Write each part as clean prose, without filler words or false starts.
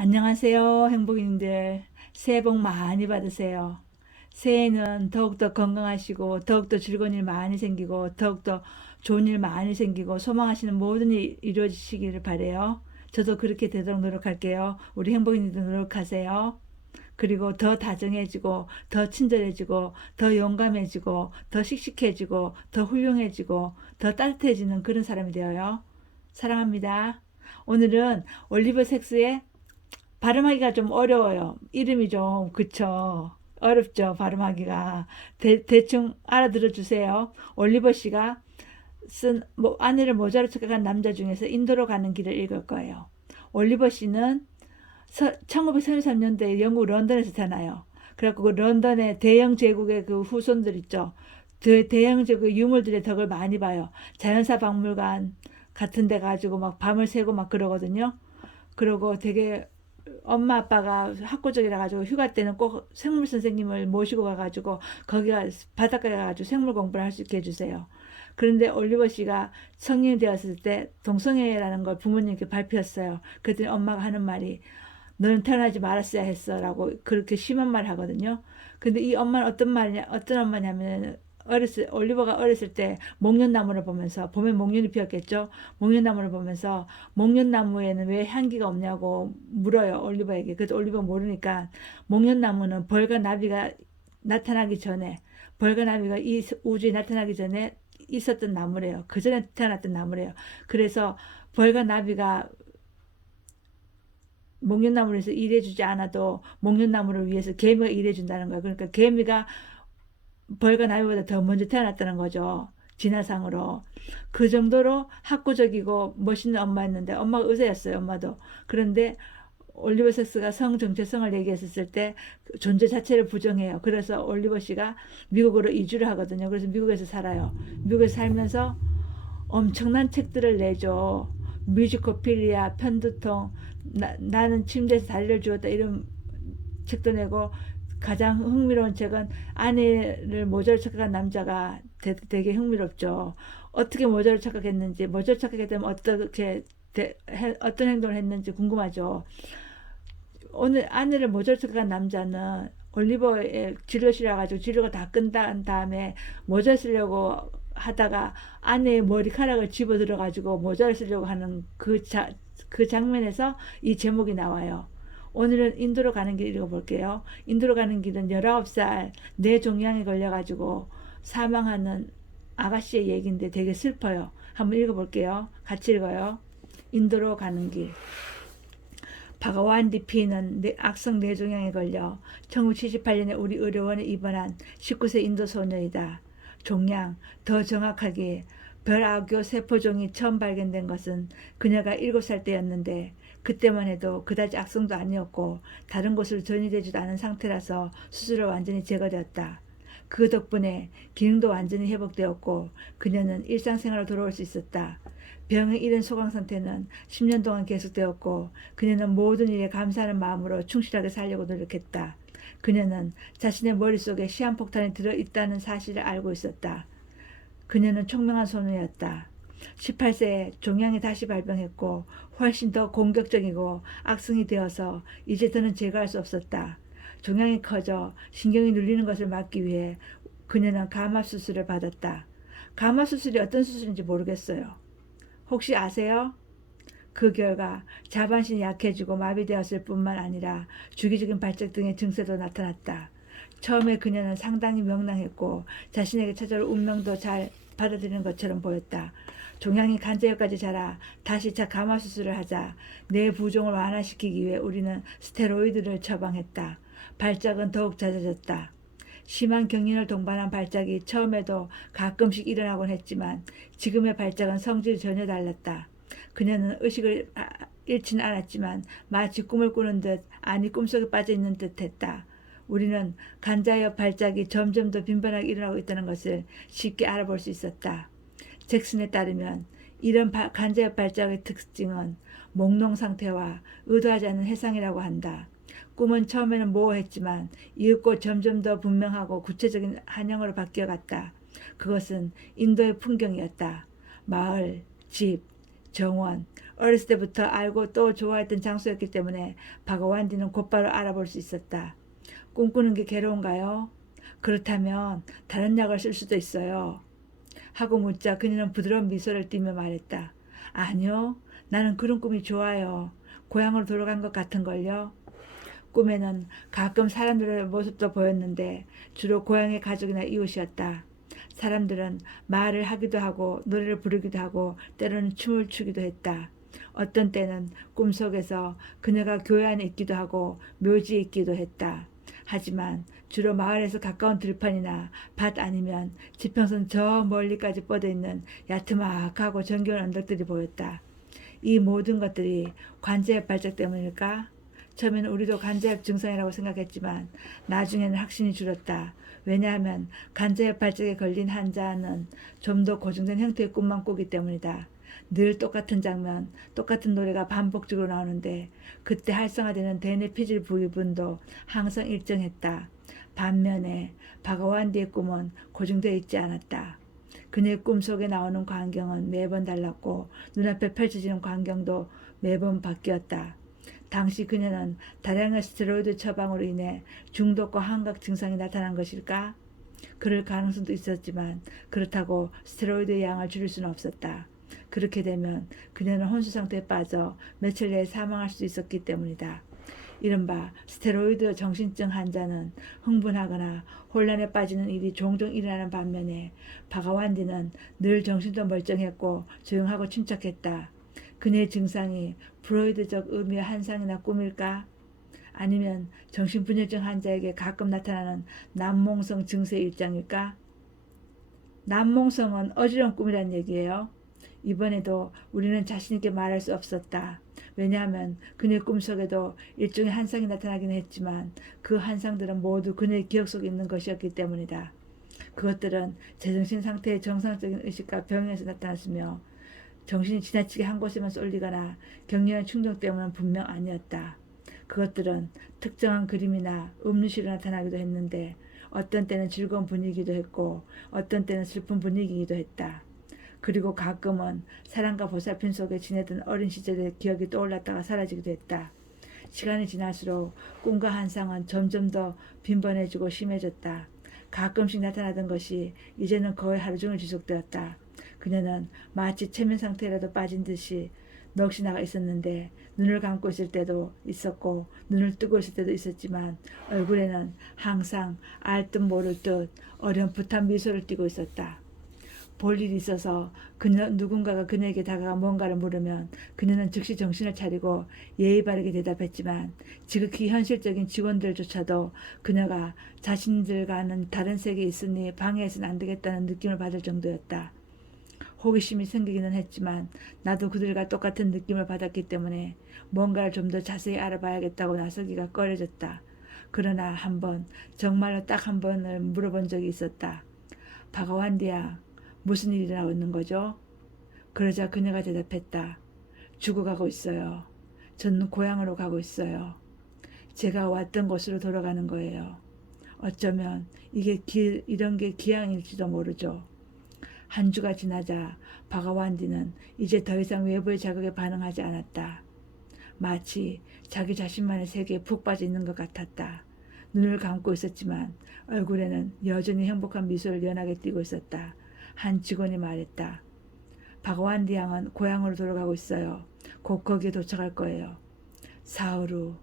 안녕하세요, 행복인들. 새해 복 많이 받으세요. 새해는 더욱더 건강하시고, 더욱더 즐거운 일 많이 생기고, 더욱더 좋은 일 많이 생기고, 소망하시는 모든 일 이루어지시기를 바래요. 저도 그렇게 되도록 노력할게요. 우리 행복인들도 노력하세요. 그리고 더 다정해지고, 더 친절해지고, 더 용감해지고, 더 씩씩해지고, 더 훌륭해지고, 더 따뜻해지는 그런 사람이 되어요. 사랑합니다. 오늘은 올리버 섹스의 발음하기가 좀 어려워요. 이름이 좀, 그쵸. 어렵죠, 발음하기가. 대충 알아들어 주세요. 올리버 씨가 쓴, 아내를 모자로 착각한 남자 중에서 인도로 가는 길을 읽을 거예요. 올리버 씨는 1933년도에 영국 런던에서 태어나요. 그래갖고 그 런던의 대영 제국의 그 후손들 있죠. 대영 제국의 유물들의 덕을 많이 봐요. 자연사 박물관 같은 데 가지고 막 밤을 새고 막 그러거든요. 그러고 되게 엄마 아빠가 학구적이라 가지고 휴가 때는 꼭 생물 선생님을 모시고 가가지고 거기가 바닷가에 가가지고 생물 공부를 할 수 있게 해주세요. 그런데 올리버 씨가 성인이 되었을 때 동성애라는 걸 부모님께 발표했어요. 그랬더니 엄마가 하는 말이 너는 태어나지 말았어야 했어라고 그렇게 심한 말을 하거든요. 근데 이 엄마는 어떤 엄마냐면 올리버가 어렸을 때 목련나무를 보면서 봄에 목련이 피었겠죠. 목련나무를 보면서 목련나무에는 왜 향기가 없냐고 물어요, 올리버에게. 그래도 올리버 모르니까 목련나무는 벌과 나비가 나타나기 전에 벌과 나비가 이 우주에 나타나기 전에 있었던 나무래요. 그 전에 태어났던 나무래요. 그래서 벌과 나비가 목련나무를 해서 일해주지 않아도 목련나무를 위해서 개미가 일해준다는 거예요. 그러니까 개미가 벌과 나비보다 더 먼저 태어났다는 거죠. 진화상으로. 그 정도로 학구적이고 멋있는 엄마였는데 엄마가 의사였어요. 엄마도. 그런데 올리버 섹스가 성 정체성을 얘기했을 때 존재 자체를 부정해요. 그래서 올리버 씨가 미국으로 이주를 하거든요. 그래서 미국에서 살아요. 미국에서 살면서 엄청난 책들을 내죠. 뮤지코필리아, 편두통, 나는 침대에서 다리를 주었다 이런 책도 내고, 가장 흥미로운 책은 아내를 모자로 착각한 남자가 되게 흥미롭죠. 어떻게 모자로 착각했는지, 모자로 착각했다면 어떤 행동을 했는지 궁금하죠. 오늘 아내를 모자로 착각한 남자는 올리버의 진료실에 가지고 진료가 다 끝난 다음에 모자 쓰려고 하다가 아내의 머리카락을 집어 들어 가지고 모자를 쓰려고 하는 그 장면에서 이 제목이 나와요. 오늘은 인도로 가는 길 읽어볼게요. 인도로 가는 길은 19살 뇌종양에 걸려가지고 사망하는 아가씨의 얘기인데 되게 슬퍼요. 한번 읽어볼게요. 같이 읽어요. 인도로 가는 길. 바가완디 피는 악성 뇌종양에 걸려 1978년에 우리 의료원에 입원한 19세 인도 소녀이다. 종양, 더 정확하게 별악교 세포종이 처음 발견된 것은 그녀가 7살 때였는데 그때만 해도 그다지 악성도 아니었고 다른 곳으로 전이되지도 않은 상태라서 수술로 완전히 제거되었다. 그 덕분에 기능도 완전히 회복되었고 그녀는 일상생활로 돌아올 수 있었다. 병에 이른 소강 상태는 10년 동안 계속되었고 그녀는 모든 일에 감사하는 마음으로 충실하게 살려고 노력했다. 그녀는 자신의 머릿속에 시한폭탄이 들어있다는 사실을 알고 있었다. 그녀는 총명한 소녀였다. 18세에 종양이 다시 발병했고 훨씬 더 공격적이고 악성이 되어서 이제 더는 제거할 수 없었다. 종양이 커져 신경이 눌리는 것을 막기 위해 그녀는 감압 수술을 받았다. 감압 수술이 어떤 수술인지 모르겠어요. 혹시 아세요? 그 결과 자반신이 약해지고 마비되었을 뿐만 아니라 주기적인 발작 등의 증세도 나타났다. 처음에 그녀는 상당히 명랑했고 자신에게 찾아올 운명도 잘 받아들이는 것처럼 보였다. 종양이 간제역까지 자라 다시 감압 수술을 하자 뇌 부종을 완화시키기 위해 우리는 스테로이드를 처방했다. 발작은 더욱 잦아졌다. 심한 경련을 동반한 발작이 처음에도 가끔씩 일어나곤 했지만 지금의 발작은 성질이 전혀 달랐다. 그녀는 의식을 잃지는 않았지만 마치 꿈을 꾸는 듯 아니 꿈속에 빠져있는 듯 했다. 우리는 간자엽 발작이 점점 더 빈번하게 일어나고 있다는 것을 쉽게 알아볼 수 있었다. 잭슨에 따르면 이런 간자엽 발작의 특징은 몽롱 상태와 의도하지 않은 해상이라고 한다. 꿈은 처음에는 모호했지만 이윽고 점점 더 분명하고 구체적인 한영으로 바뀌어갔다. 그것은 인도의 풍경이었다. 마을, 집, 정원, 어렸을 때부터 알고 또 좋아했던 장소였기 때문에 박아완디는 곧바로 알아볼 수 있었다. 꿈꾸는 게 괴로운가요? 그렇다면 다른 약을 쓸 수도 있어요. 하고 묻자 그녀는 부드러운 미소를 띠며 말했다. 아니요, 나는 그런 꿈이 좋아요. 고향으로 돌아간 것 같은걸요. 꿈에는 가끔 사람들의 모습도 보였는데 주로 고향의 가족이나 이웃이었다. 사람들은 말을 하기도 하고 노래를 부르기도 하고 때로는 춤을 추기도 했다. 어떤 때는 꿈속에서 그녀가 교회 안에 있기도 하고 묘지에 있기도 했다. 하지만 주로 마을에서 가까운 들판이나 밭 아니면 지평선 저 멀리까지 뻗어 있는 야트막하고 정겨운 언덕들이 보였다. 이 모든 것들이 관제압 발작 때문일까? 처음에는 우리도 관제압 증상이라고 생각했지만 나중에는 확신이 줄었다. 왜냐하면 관제압 발작에 걸린 환자는 좀 더 고정된 형태의 꿈만 꾸기 때문이다. 늘 똑같은 장면, 똑같은 노래가 반복적으로 나오는데 그때 활성화되는 대뇌 피질 부위분도 항상 일정했다. 반면에 바가완디의 꿈은 고정되어 있지 않았다. 그녀의 꿈속에 나오는 광경은 매번 달랐고 눈앞에 펼쳐지는 광경도 매번 바뀌었다. 당시 그녀는 다량의 스테로이드 처방으로 인해 중독과 환각 증상이 나타난 것일까? 그럴 가능성도 있었지만 그렇다고 스테로이드의 양을 줄일 수는 없었다. 그렇게 되면 그녀는 혼수 상태에 빠져 며칠 내에 사망할 수 있었기 때문이다. 이른바 스테로이드 정신증 환자는 흥분하거나 혼란에 빠지는 일이 종종 일어나는 반면에 바가완디는 늘 정신도 멀쩡했고 조용하고 침착했다. 그녀의 증상이 프로이드적 의미의 환상이나 꿈일까? 아니면 정신분열증 환자에게 가끔 나타나는 남몽성 증세 일장일까? 남몽성은 어지러운 꿈이란 얘기예요. 이번에도 우리는 자신있게 말할 수 없었다. 왜냐하면 그녀의 꿈속에도 일종의 환상이 나타나긴 했지만 그 환상들은 모두 그녀의 기억 속에 있는 것이었기 때문이다. 그것들은 제정신 상태의 정상적인 의식과 병에서 나타났으며 정신이 지나치게 한 곳에만 쏠리거나 격렬한 충동 때문은 분명 아니었다. 그것들은 특정한 그림이나 음료시로 나타나기도 했는데 어떤 때는 즐거운 분위기도 했고 어떤 때는 슬픈 분위기이기도 했다. 그리고 가끔은 사랑과 보살핌 속에 지내던 어린 시절의 기억이 떠올랐다가 사라지기도 했다. 시간이 지날수록 꿈과 환상은 점점 더 빈번해지고 심해졌다. 가끔씩 나타나던 것이 이제는 거의 하루 종일 지속되었다. 그녀는 마치 최면 상태라도 빠진 듯이 넋이 나가 있었는데 눈을 감고 있을 때도 있었고 눈을 뜨고 있을 때도 있었지만 얼굴에는 항상 알 듯 모를 듯 어렴풋한 미소를 띠고 있었다. 볼 일이 있어서 누군가가 그녀에게 다가가 뭔가를 물으면 그녀는 즉시 정신을 차리고 예의 바르게 대답했지만 지극히 현실적인 직원들조차도 그녀가 자신들과는 다른 세계에 있으니 방해해서는 안 되겠다는 느낌을 받을 정도였다. 호기심이 생기기는 했지만 나도 그들과 똑같은 느낌을 받았기 때문에 뭔가를 좀 더 자세히 알아봐야겠다고 나서기가 꺼려졌다. 그러나 정말로 딱 한 번을 물어본 적이 있었다. 바가완디야, 무슨 일이 나고 있는 거죠? 그러자 그녀가 대답했다. 죽어가고 있어요. 저는 고향으로 가고 있어요. 제가 왔던 곳으로 돌아가는 거예요. 어쩌면 이런 게 기양일지도 모르죠. 한 주가 지나자 바가완디는 이제 더 이상 외부의 자극에 반응하지 않았다. 마치 자기 자신만의 세계에 푹 빠져 있는 것 같았다. 눈을 감고 있었지만 얼굴에는 여전히 행복한 미소를 연하게 띠고 있었다. 한 직원이 말했다. 바가완디 양은 고향으로 돌아가고 있어요. 곧 거기에 도착할 거예요. 사흘 후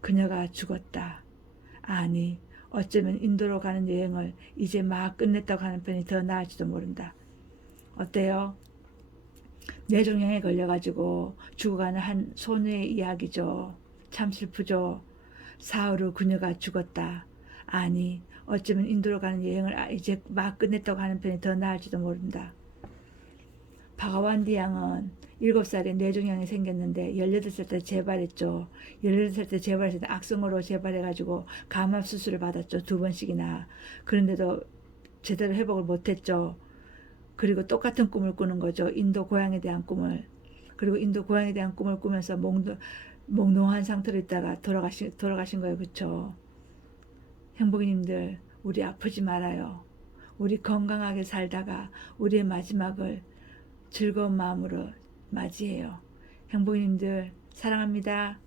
그녀가 죽었다. 아니, 어쩌면 인도로 가는 여행을 이제 막 끝냈다고 하는 편이 더 나을지도 모른다. 어때요? 뇌종양에 걸려가지고 죽어가는 한 소녀의 이야기죠. 참 슬프죠. 사흘 후 그녀가 죽었다. 아니, 어쩌면 인도로 가는 여행을 이제 막 끝냈다고 하는 편이 더 나을지도 모른다. 바가완디 양은 7살에 뇌종양이 생겼는데 18살 때 재발했죠. 18살 때 재발했을 때 악성으로 재발해가지고 감압 수술을 받았죠. 2번씩이나. 그런데도 제대로 회복을 못했죠. 그리고 똑같은 꿈을 꾸는 거죠. 인도 고향에 대한 꿈을. 그리고 인도 고향에 대한 꿈을 꾸면서 몽롱한 상태로 있다가 돌아가신 거예요. 그쵸? 행복이님들, 우리 아프지 말아요. 우리 건강하게 살다가 우리의 마지막을 즐거운 마음으로 맞이해요. 행복님들 사랑합니다.